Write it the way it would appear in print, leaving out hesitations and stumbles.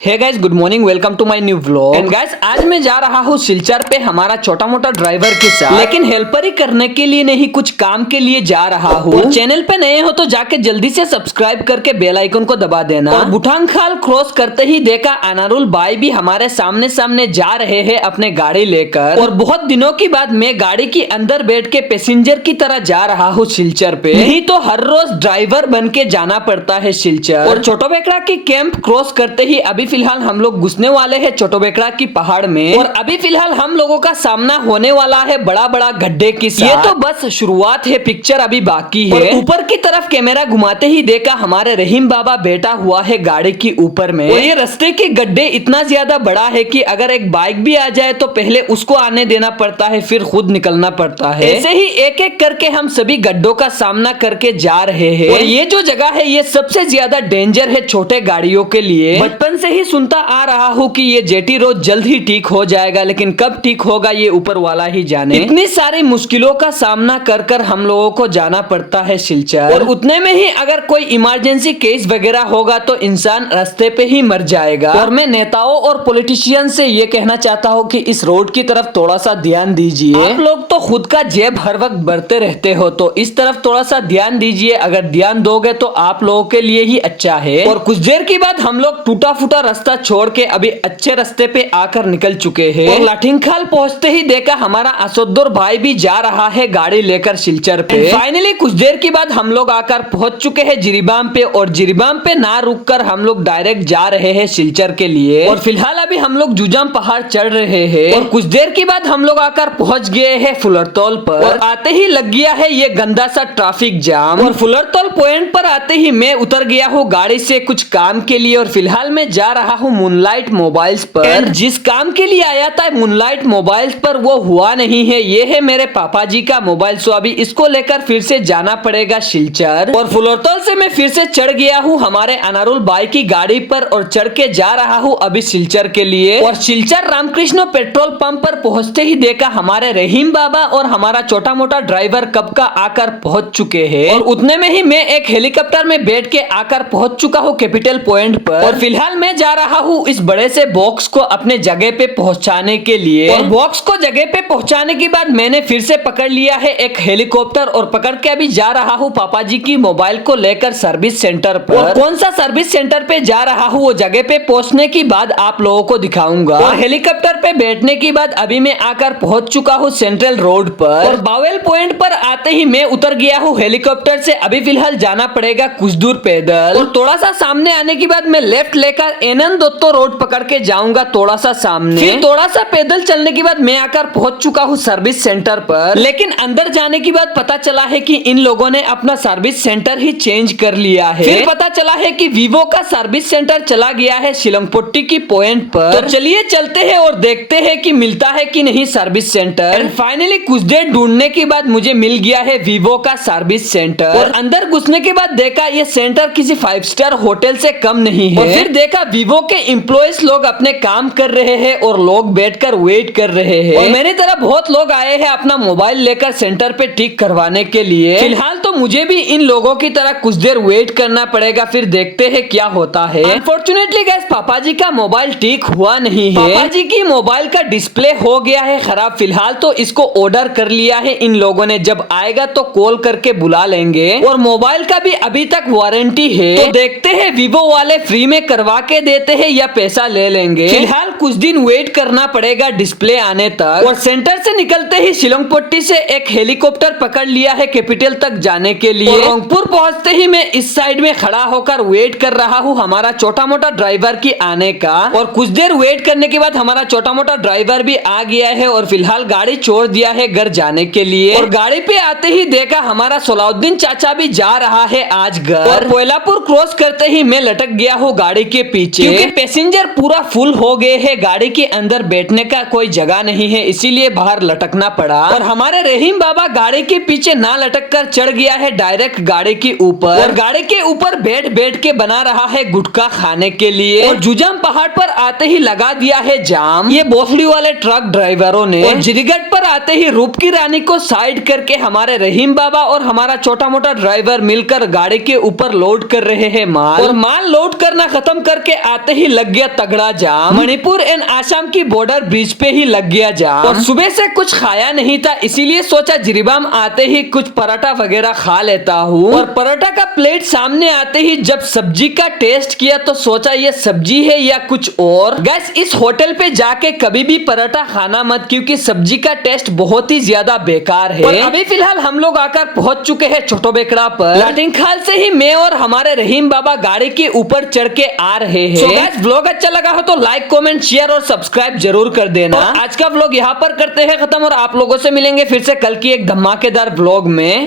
Hey guys, good morning, welcome to my new vlog. And guys, आज मैं जा रहा हूँ सिलचर पे हमारा छोटा मोटा ड्राइवर के साथ, लेकिन हेल्पर ही करने के लिए नहीं, कुछ काम के लिए जा रहा हूँ। चैनल पे नए हो तो जाके जल्दी से सब्सक्राइब करके बेल आइकन को दबा देना। और बुठान खाल क्रॉस करते ही देखा अनारुल भाई भी हमारे सामने सामने जा रहे हैं अपने गाड़ी लेकर। और बहुत दिनों की बाद मैं गाड़ी के अंदर बैठ के पैसेंजर की तरह जा रहा हूँ सिलचर पे, नहीं तो हर रोज ड्राइवर बन के जाना पड़ता है सिलचर। और छोटो बेकड़ा की कैंप क्रॉस करते ही अभी फिलहाल हम लोग घुसने वाले हैं छोटो बेकड़ा की पहाड़ में। और अभी फिलहाल हम लोगों का सामना होने वाला है बड़ा बड़ा गड्ढे के साथ। ये तो बस शुरुआत है, पिक्चर अभी बाकी है। ऊपर की तरफ कैमरा घुमाते ही देखा हमारे रहीम बाबा बैठा हुआ है गाड़ी के ऊपर में। और ये रास्ते के गड्ढे इतना ज्यादा बड़ा है कि अगर एक बाइक भी आ जाए तो पहले उसको आने देना पड़ता है, फिर खुद निकलना पड़ता है। ऐसे ही एक एक करके हम सभी गड्ढों का सामना करके जा रहे हैं। और ये जो जगह है ये सबसे ज्यादा डेंजर है छोटे गाड़ियों के लिए। बचपन से ही सुनता आ रहा हूँ कि ये जेटी रोड जल्द ही ठीक हो जाएगा, लेकिन कब ठीक होगा ये ऊपर वाला ही जाने। इतनी सारी मुश्किलों का सामना कर कर हम लोगों को जाना पड़ता है सिलचर। और उतने में ही अगर कोई इमरजेंसी केस वगैरह होगा तो इंसान रास्ते पे ही मर जाएगा। और मैं नेताओं और पॉलिटिशियन से ये कहना चाहता हूँ कि इस रोड की तरफ थोड़ा सा ध्यान दीजिए। आप लोग तो खुद का जेब हर वक्त भरते रहते हो, तो इस तरफ थोड़ा सा ध्यान दीजिए। अगर ध्यान दोगे तो आप लोगों के लिए ही अच्छा है। और कुछ देर के बाद हम लोग टूटा फूटा रास्ता छोड़ के अभी अच्छे रास्ते पे आकर निकल चुके हैं। और लाठिंगखाल पहुंचते ही देखा हमारा असदुर भाई भी जा रहा है गाड़ी लेकर सिलचर पे। फाइनली कुछ देर के बाद हम लोग आकर पहुंच चुके हैं जिरीबाम पे। और जिरीबाम पे ना रुक कर हम लोग डायरेक्ट जा रहे हैं सिलचर के लिए। और फिलहाल अभी हम लोग जुजाम पहाड़ चढ़ रहे हैं। और कुछ देर के बाद हम लोग आकर पहुंच गए हैं फुलरतोल पर। और आते ही लग गया है ये गंदा सा ट्रैफिक जाम। और फुलरतोल पॉइंट पर आते ही मैं उतर गया हूँ गाड़ी से कुछ काम के लिए। और फिलहाल मैं जा रहा हूँ मूनलाइट मोबाइल्स पर। एंड जिस काम के लिए आया था मूनलाइट मोबाइल्स पर वो हुआ नहीं है। ये है मेरे पापा जी का मोबाइल, सो अभी इसको लेकर फिर से जाना पड़ेगा सिलचर। और फुलरतोल से मैं फिर से चढ़ गया हूँ हमारे अनारुल भाई की गाड़ी पर और चढ़ के जा रहा हूँ अभी सिलचर के लिए। और सिलचर रामकृष्ण पेट्रोल पंप पर पहुंचते ही देखा हमारे रहीम बाबा और हमारा छोटा मोटा ड्राइवर कब का आकर पहुंच चुके हैं। और उतने में ही मैं एक हेलीकॉप्टर में बैठ के आकर पहुंच चुका हूँ कैपिटल पॉइंट पर। और फिलहाल मैं जा रहा हूँ इस बड़े से बॉक्स को अपने जगह पे पहुंचाने के लिए। और बॉक्स को जगह पे पहुंचाने के बाद मैंने फिर से पकड़ लिया है एक हेलीकॉप्टर और पकड़ के अभी जा रहा हूँ पापा जी की मोबाइल को लेकर सर्विस सेंटर पर। और कौन सा सर्विस सेंटर पे जा रहा हूँ वो जगह पे पहुंचने की बाद आप लोगों को दिखाऊंगा। और हेलीकॉप्टर पे बैठने के बाद अभी मैं आकर पहुंच चुका हूँ सेंट्रल रोड पर। और बावेल पॉइंट पर आते ही मैं उतर गया हूँ हेलीकॉप्टर से। अभी फिलहाल जाना पड़ेगा कुछ दूर पैदल। और थोड़ा सा सामने आने के बाद मैं लेफ्ट लेकर एनएन दत्तो रोड पकड़ के जाऊंगा थोड़ा सा सामने। फिर थोड़ा सा पैदल चलने के बाद मैं आकर पहुंच चुका हूँ सर्विस सेंटर पर। लेकिन अंदर जाने के बाद पता चला है कि इन लोगों ने अपना सर्विस सेंटर ही चेंज कर लिया है। फिर पता चला है कि वीवो का सर्विस सेंटर चला गया है शिलंगपट्टी की पॉइंट पर। तो चलिए चलते हैं और देखते हैं कि मिलता है कि नहीं सर्विस सेंटर। फाइनली कुछ देर ढूंढने के बाद मुझे मिल गया है वीवो का सर्विस सेंटर। और अंदर घुसने के बाद देखा ये सेंटर किसी 5 स्टार होटल से कम नहीं है। और फिर देखा वीवो के एम्प्लॉइज लोग अपने काम कर रहे हैं और लोग बैठकर वेट कर रहे हैं। और मेरी तरह बहुत लोग आए हैं अपना मोबाइल लेकर सेंटर पे ठीक करवाने के लिए। फिलहाल तो मुझे भी इन लोगों की तरह कुछ देर वेट करना पड़ेगा, फिर देखते हैं क्या होता है। अनफॉर्चुनेटली गाइस पापा जी का मोबाइल ठीक हुआ नहीं है। पापा जी की मोबाइल का डिस्प्ले हो गया है खराब। फिलहाल तो इसको ऑर्डर कर लिया है इन लोगों ने, जब आएगा तो कॉल करके बुला लेंगे। और मोबाइल का भी अभी तक वारंटी है, तो देखते हैं वीवो वाले फ्री में करवा के देते हैं या पैसा ले लेंगे। फिलहाल कुछ दिन वेट करना पड़ेगा डिस्प्ले आने तक। और सेंटर से निकलते ही शिलंगपट्टी से एक हेलीकॉप्टर पकड़ लिया है कैपिटल तक जाने के लिए। और रंगपुर पहुंचते ही मैं इस साइड में खड़ा होकर वेट कर रहा हूँ हमारा छोटा मोटा ड्राइवर की आने का। और कुछ देर वेट करने के बाद हमारा छोटा मोटा ड्राइवर भी आ गया है और फिलहाल गाड़ी छोड़ दिया है घर जाने के लिए। और गाड़ी पे आते ही देखा हमारा सलाउद्दीन चाचा भी जा रहा है आज घर। और कोयलापुर क्रॉस करते ही मैं लटक गया हूँ गाड़ी के पीछे, क्योंकि पैसेंजर पूरा फुल हो गए हैं। गाड़ी के अंदर बैठने का कोई जगह नहीं है, इसीलिए बाहर लटकना पड़ा। और हमारे रहीम बाबा गाड़ी के पीछे ना लटक कर चढ़ गया है डायरेक्ट गाड़ी के ऊपर। और गाड़ी के ऊपर बैठ बैठ के बना रहा है गुटखा खाने के लिए। और जुजाम पहाड़ पर आते ही लगा दिया है जाम ये भोसड़ी वाले ट्रक ड्राइवरों ने। और जिरीगढ़ पर आते ही रूप की रानी को साइड करके हमारे रहीम बाबा और हमारा छोटा मोटा ड्राइवर मिलकर गाड़ी के ऊपर लोड कर रहे हैं माल। और माल लोड करना खत्म करके आते ही लग गया तगड़ा जाम। मणिपुर एंड आसाम की बॉर्डर ब्रिज पे ही लग गया जाम और सुबह से कुछ खाया नहीं था, इसीलिए सोचा जिरीबाम आते ही कुछ पराठा वगैरह खा लेता हूँ। और पराठा का प्लेट सामने आते ही जब सब्जी का टेस्ट किया तो सोचा ये सब्जी है या कुछ और। गैस इस होटल पे जाके कभी भी पराठा खाना मत, क्योंकि सब्जी का टेस्ट बहुत ही ज्यादा बेकार है। और अभी फिलहाल हम लोग आकर पहुंच चुके हैं छोटो बेकड़ा पर। लाटिंग खाल से ही मैं और हमारे रहीम बाबा गाड़ी के ऊपर चढ़ के आ रहे हैं। गैस व्लॉग अच्छा लगा हो तो लाइक कमेंट शेयर और सब्सक्राइब जरूर कर देना। आज का व्लॉग यहाँ पर करते हैं खत्म और आप लोगों से मिलेंगे फिर से कल की एक धमाकेदार व्लॉग में।